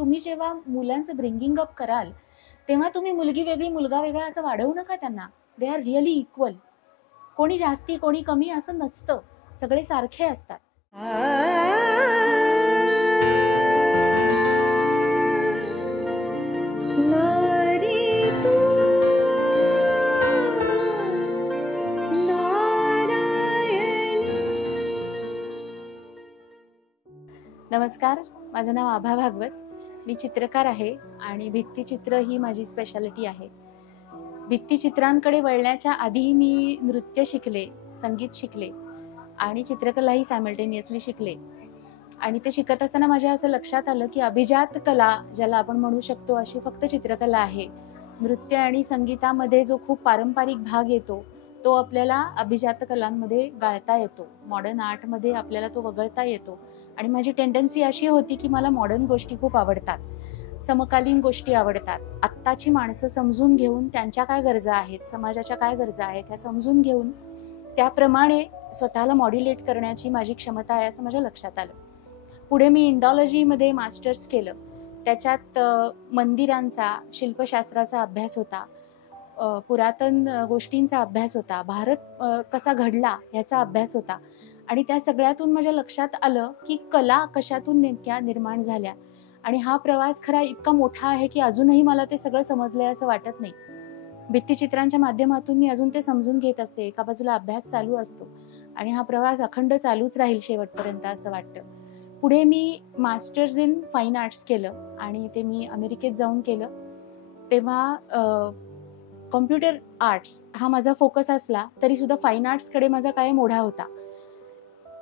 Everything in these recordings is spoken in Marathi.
तुम्ही जेव्हा मुलांचं ब्रिंगिंग अप कराल, तेव्हा तुम्ही मुलगी वेगळी, मुलगा वेगळा असं वाढवू नका त्यांना. They are really equal. कोणी जास्ती, कोणी कमी असं नसतं. सगळे सारखे असतात. नमस्कार, माझं नाव आभा भागवत. मी चित्रकार आहे आणि भित्तिचित्र ही माझी स्पेशालिटी आहे. भित्तिचित्रांकडे वळण्याच्या आधी मी नृत्य शिकले, संगीत शिकले आणि चित्रकलाही सायमल्टेनियसली शिकले. आणि ते शिकत असताना माझ्या असं लक्षात आलं की अभिजात कला ज्याला आपण म्हणू शकतो अशी फक्त चित्रकला आहे. नृत्य आणि संगीतामध्ये जो खूप पारंपरिक भाग येतो तो आपल्याला अभिजात कलांमध्ये गाळता येतो, मॉडर्न आर्टमध्ये आपल्याला तो वगळता येतो. आणि माझी टेंडन्सी अशी होती की मला मॉडर्न गोष्टी खूप आवडतात, समकालीन गोष्टी आवडतात. आत्ताची माणसं समजून घेऊन त्यांच्या काय गरजा आहेत, समाजाच्या काय गरजा आहेत ह्या समजून घेऊन त्याप्रमाणे स्वतःला मॉड्युलेट करण्याची माझी क्षमता आहे असं माझ्या लक्षात आलं. पुढे मी इंडॉलॉजीमध्ये मास्टर्स केलं. त्याच्यात मंदिरांचा, शिल्पशास्त्राचा अभ्यास होता, पुरातन गोष्टींचा अभ्यास होता, भारत कसा घडला ह्याचा अभ्यास होता. आणि त्या सगळ्यातून माझ्या लक्षात आलं की कला कशातून नेमक्या निर्माण झाल्या. आणि हा प्रवास खरा इतका मोठा आहे की अजूनही मला ते सगळं समजलंय असं वाटत नाही. भित्तिचित्रांच्या माध्यमातून मी अजून ते समजून घेत असते. एका बाजूला अभ्यास चालू असतो आणि हा प्रवास अखंड चालूच राहील शेवटपर्यंत असं वाटतं. पुढे मी मास्टर्स इन फाईन आर्ट्स केलं आणि ते मी अमेरिकेत जाऊन केलं. तेव्हा कॉम्प्युटर आर्ट्स हा माझा फोकस असला तरी सुद्धा फाईन आर्ट्सकडे माझा कायम ओढा होता.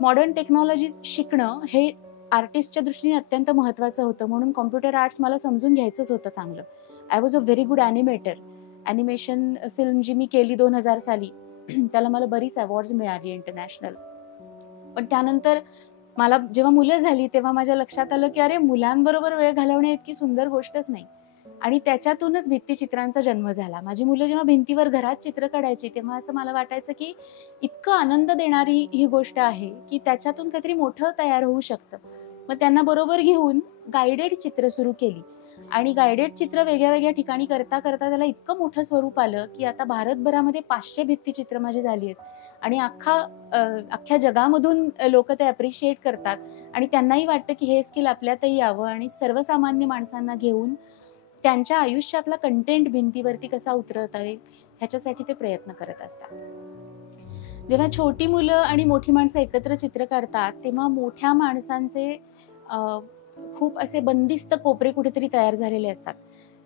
मॉडर्न टेक्नॉलॉजीज शिकणं हे आर्टिस्टच्या दृष्टीने अत्यंत महत्त्वाचं होतं, म्हणून कॉम्प्युटर आर्ट्स मला समजून घ्यायचंच होतं चांगलं. I was a very good animator. Animation film जी मी केली 2000 साली त्याला मला बरीच अवॉर्ड्स मिळाली इंटरनॅशनल. पण त्यानंतर मला जेव्हा मुलं झाली तेव्हा माझ्या लक्षात आलं की अरे मुलांबरोबर वेळ घालवणे इतकी सुंदर गोष्टच नाही. आणि त्याच्यातूनच भित्तिचित्रांचा जन्म झाला. माझी मुलं जेव्हा भिंतीवर घरात चित्र काढायची तेव्हा असं मला वाटायचं की इतकं आनंद देणारी ही गोष्ट आहे की त्याच्यातून काहीतरी मोठं तयार होऊ शकतं. मग त्यांना बरोबर घेऊन गायडेड चित्र सुरू केली आणि गायडेड चित्र वेगळ्या वेगळ्या ठिकाणी करता करता त्याला इतकं मोठं स्वरूप आलं की आता भारतभरामध्ये 500 भित्तिचित्र माझी झाली आहेत आणि अख्ख्या जगामधून लोक ते अप्रिशिएट करतात. आणि त्यांनाही वाटतं की हे स्किल आपल्यातही यावं आणि सर्वसामान्य माणसांना घेऊन त्यांच्या आयुष्यातला कंटेंट भिंतीवरती कसा उतरवता येईल ह्याच्यासाठी ते प्रयत्न करत असतात. जेव्हा छोटी मुलं आणि मोठी माणसं एकत्र चित्र काढतात तेव्हा मोठ्या माणसांचे खूप असे बंदिस्त कोपरे कुठेतरी तयार झालेले असतात.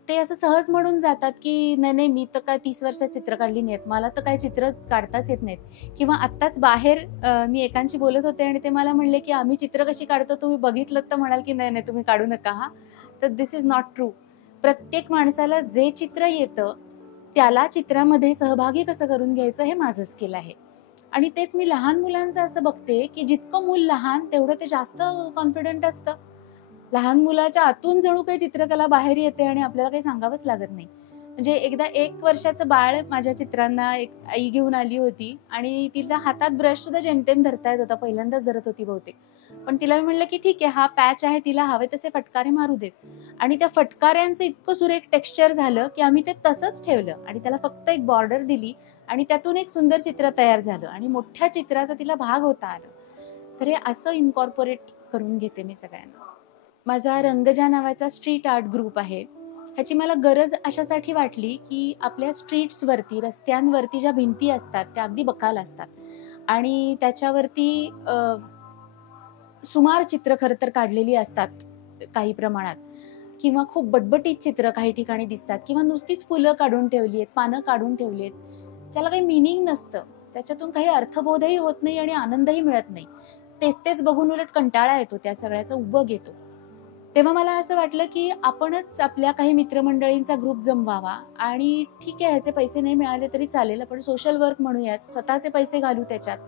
ते असं सहज म्हणून जातात की नाही नाही मी तर काय 30 वर्षात चित्र काढली नाहीत, मला तर काय चित्र काढताच येत नाहीत. किंवा आत्ताच बाहेर मी एकांशी बोलत होते आणि ते मला म्हणले की आम्ही चित्र कशी काढतो तुम्ही बघितलं तर म्हणाल की नाही नाही तुम्ही काढू नका हा. तर दिस इज नॉट ट्रू. प्रत्येक माणसाला जे चित्र येतं त्याला चित्रामध्ये सहभागी कसं करून घ्यायचं हे माझं स्किल आहे. आणि तेच मी लहान मुलांचं असं बघते की जितकं मूल लहान तेवढं ते जास्त कॉन्फिडंट असतं. लहान मुलाच्या आतून जणू काही चित्रकला बाहेर येते आणि आपल्याला काही सांगावंच लागत नाही. म्हणजे एकदा 1 वर्षाचं बाळ माझ्या चित्रांना एक आई घेऊन आली होती आणि तिला हातात ब्रश सुद्धा जेमतेम धरता येत होता, पहिल्यांदाच धरत होती बहुतेक. पण तिला मी म्हणलं की ठीक आहे हा पॅच आहे, तिला हवे तसे फटकारे मारू देत. आणि त्या फटकाऱ्यांचं इतकं सुरेख टेक्स्चर झालं की आम्ही ते तसंच ठेवलं आणि त्याला फक्त एक बॉर्डर दिली आणि त्यातून एक सुंदर चित्र तयार झालं आणि मोठ्या चित्राचा तिला भाग होता आलं. तर हे असं इन्कॉर्पोरेट करून घेते मी सगळ्यांना. माझा रंगजा नावाचा स्ट्रीट आर्ट ग्रुप आहे. ह्याची मला गरज अशासाठी वाटली की आपल्या स्ट्रीट्सवरती, रस्त्यांवरती ज्या भिंती असतात त्या अगदी बकाल असतात आणि त्याच्यावरती सुमार चित्र खरं तर काढलेली असतात काही प्रमाणात, किंवा खूप बटबटीत चित्र काही ठिकाणी दिसतात, किंवा नुसतीच फुलं काढून ठेवली आहेत, पानं काढून ठेवली आहेत, त्याला काही मिनिंग नसतं, त्याच्यातून काही अर्थबोधही होत नाही आणि आनंदही मिळत नाही. तेच तेच बघून उलट कंटाळा येतो, त्या सगळ्याचा उबग येतो. तेव्हा मला असं वाटलं की आपणच आपल्या काही मित्रमंडळींचा ग्रुप जमवावा आणि ठीक आहे ह्याचे पैसे नाही मिळाले तरी चालेल, आपण सोशल वर्क म्हणूयात, स्वतःचे पैसे घालू त्याच्यात.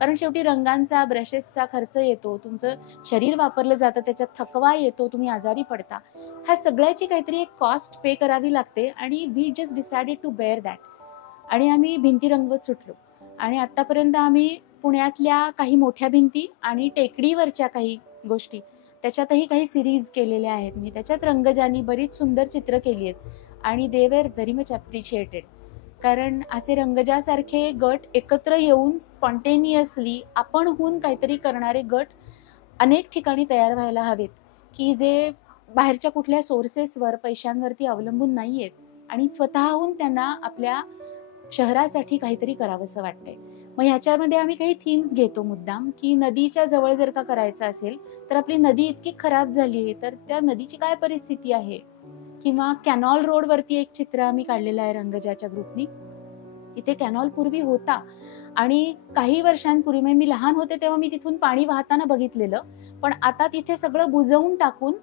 कारण शेवटी रंगांचा, ब्रशेसचा खर्च येतो, तुमचं शरीर वापरलं जातं, त्याच्यात थकवा येतो, तुम्ही आजारी पडता. ह्या सगळ्याची काहीतरी एक कॉस्ट पे करावी लागते आणि we just decided to bear that. आणि आम्ही भिंती रंगवत सुटलो आणि आतापर्यंत आम्ही पुण्यातल्या काही मोठ्या भिंती आणि टेकडीवरच्या काही गोष्टी त्याच्यातही काही सिरीज केलेल्या आहेत मी. त्याच्यात रंगजानी बरीच सुंदर चित्र केली आहेत आणि they were very much appreciated. कारण असे रंगजासारखे गट एकत्र येऊन स्पॉन्टेनियसली आपणहून काहीतरी करणारे गट अनेक ठिकाणी तयार व्हायला हवेत, की जे बाहेरच्या कुठल्या सोर्सेसवर पैशांवरती अवलंबून नाही आहेत आणि स्वतःहून त्यांना आपल्या शहरासाठी काहीतरी करावंसं वाटतंय. मग ह्याच्यामध्ये आम्ही काही थीम्स घेतो मुद्दाम, की नदीच्या जवळ जर का करायचं असेल तर आपली नदी इतकी खराब झाली आहे तर त्या नदीची काय परिस्थिती आहे, किंवा कॅनॉल रोडवरती एक चित्र आम्ही काढलेलं आहे रंगजाच्या ग्रुपनी. इथे कॅनॉल पूर्वी होता आणि काही वर्षांपूर्वी, म्हणजे मी लहान होते तेव्हा मी तिथून पाणी वाहताना बघितलेलं, पण आता तिथे सगळं बुजवून टाकून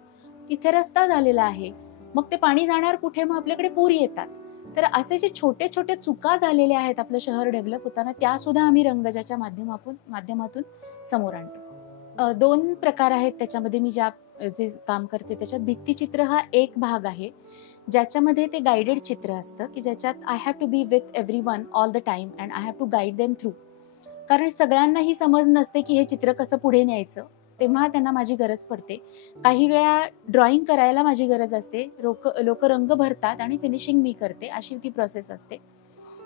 तिथे रस्ता झालेला आहे. मग ते पाणी जाणार कुठे? मग आपल्याकडे पूर येतात. तर असे जे छोटे छोटे चुका झालेल्या आहेत आपलं शहर डेव्हलप होताना, त्या सुद्धा आम्ही रंगजाच्या माध्यमातून समोर आणतो. 2 प्रकार आहेत त्याच्यामध्ये मी जे काम करते. त्याच्यात भित्तीचित्र हा एक भाग आहे, ज्याच्यामध्ये ते गाइडेड चित्र असतं, की ज्याच्यात I have to be with everyone all the time and I have to guide them through. कारण सगळ्यांना ही समज नसते की हे चित्र कसं पुढे न्यायचं, तेव्हा त्यांना माझी गरज पडते. काही वेळा ड्रॉइंग करायला माझी गरज असते, लोक रंग भरतात आणि फिनिशिंग मी करते, अशी ती प्रोसेस असते.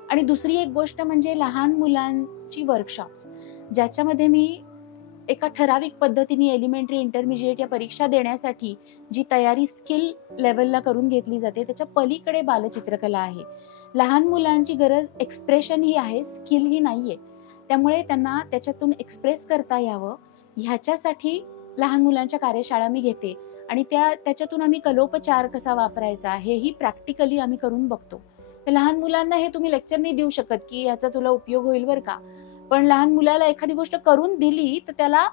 आणि दुसरी एक गोष्ट म्हणजे लहान मुलांची वर्कशॉप्स, ज्याच्यामध्ये मी एका ठराविक पद्धतीने एलिमेंटरी, इंटरमिजिएट या परीक्षा देण्यासाठी जी तयारी स्किल लेवलला करून घेतली जाते, त्याच्या पलीकडे बालचित्रकला आहे. लहान मुलांची गरज एक्सप्रेशन ही आहे, स्किल ही नाहीये. त्यामुळे त्यांना त्याच्यातून एक्सप्रेस करता यावं ह्याच्यासाठी लहान मुलांच्या कार्यशाळा मी घेते आणि त्याच्यातून आम्ही कलोपचार कसा वापरायचा हेही प्रॅक्टिकली आम्ही करून बघतो. लहान मुलांना हे तुम्ही लेक्चर नाही देऊ शकत की याचा तुला उपयोग होईल बरं का, पण लहान मुलाला एखादी गोष्ट करून दिली तर त्याला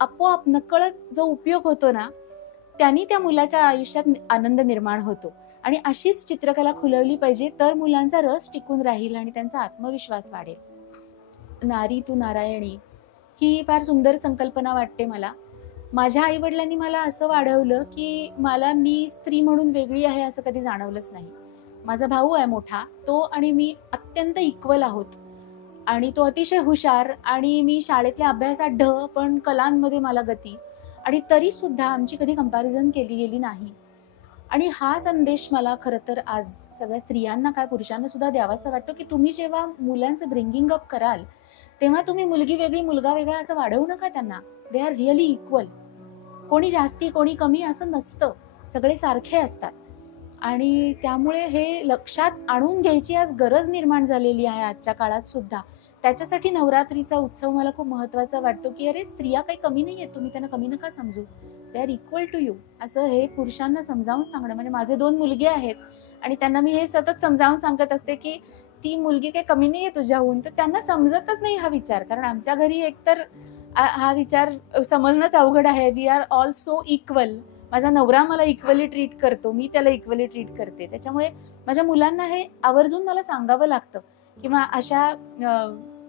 आपोआप नकळत जो उपयोग होतो ना, त्यांनी त्या मुलाच्या आयुष्यात आनंद निर्माण होतो. आणि अशीच चित्रकला खुलवली पाहिजे, तर मुलांचा रस टिकून राहील आणि त्यांचा आत्मविश्वास वाढेल. नारी तू नारायणी ही फार सुंदर संकल्पना वाटते मला. माझ्या आईवडिलांनी मला असं वाढवलं की मी स्त्री म्हणून वेगळी आहे असं कधी जाणवलंच नाही. माझा भाऊ आहे मोठा, तो आणि मी अत्यंत इक्वल आहोत आणि तो अतिशय हुशार आणि मी शाळेतल्या अभ्यासात ढ, पण कलांमध्ये मला गती, आणि तरी सुद्धा आमची कधी कंपॅरिझन केली गेली नाही. आणि हा संदेश मला खरं तर आज सगळ्या स्त्रियांना, काय पुरुषांना सुद्धा द्यावासा वाटतो, की तुम्ही जेव्हा मुलांचं ब्रिंगिंग अप कराल तेव्हा तुम्ही मुलगी वेगळी मुलगा वेगळा असं वाढवू नका त्यांना. They are really equal. कोणी जास्ती कोणी कमी असं नसतं, सगळे सारखे असतात. आणि त्यामुळे हे लक्षात आणून घ्यायची आज गरज निर्माण झालेली आहे आजच्या काळात सुद्धा. त्याच्यासाठी नवरात्रीचा उत्सव मला खूप महत्वाचा वाटतो, की अरे स्त्रिया काही कमी नाही आहेत, तुम्ही त्यांना कमी नका समजू, they are equal to you, असं हे पुरुषांना समजावून सांगणं. म्हणजे माझे 2 मुलगे आहेत आणि त्यांना मी हे सतत समजावून सांगत असते की ती मुलगी काही कमी नाहीये तुझ्याहून. तर त्यांना समजतच नाही हा विचार, कारण आमच्या घरी एकतर हा विचार समजणंच अवघड आहे. We are all so equal. माझा नवरा मला इक्वली ट्रीट करतो, मी त्याला इक्वली ट्रीट करते. त्याच्यामुळे माझ्या मुलांना हे आवर्जून मला सांगावं लागतं किंवा अशा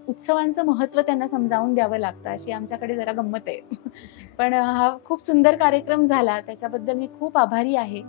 उत्सवांचं महत्त्व त्यांना समजावून द्यावं लागतं. अशी आमच्याकडे जरा गंमत आहे. पण हा खूप सुंदर कार्यक्रम झाला, त्याच्याबद्दल मी खूप आभारी आहे.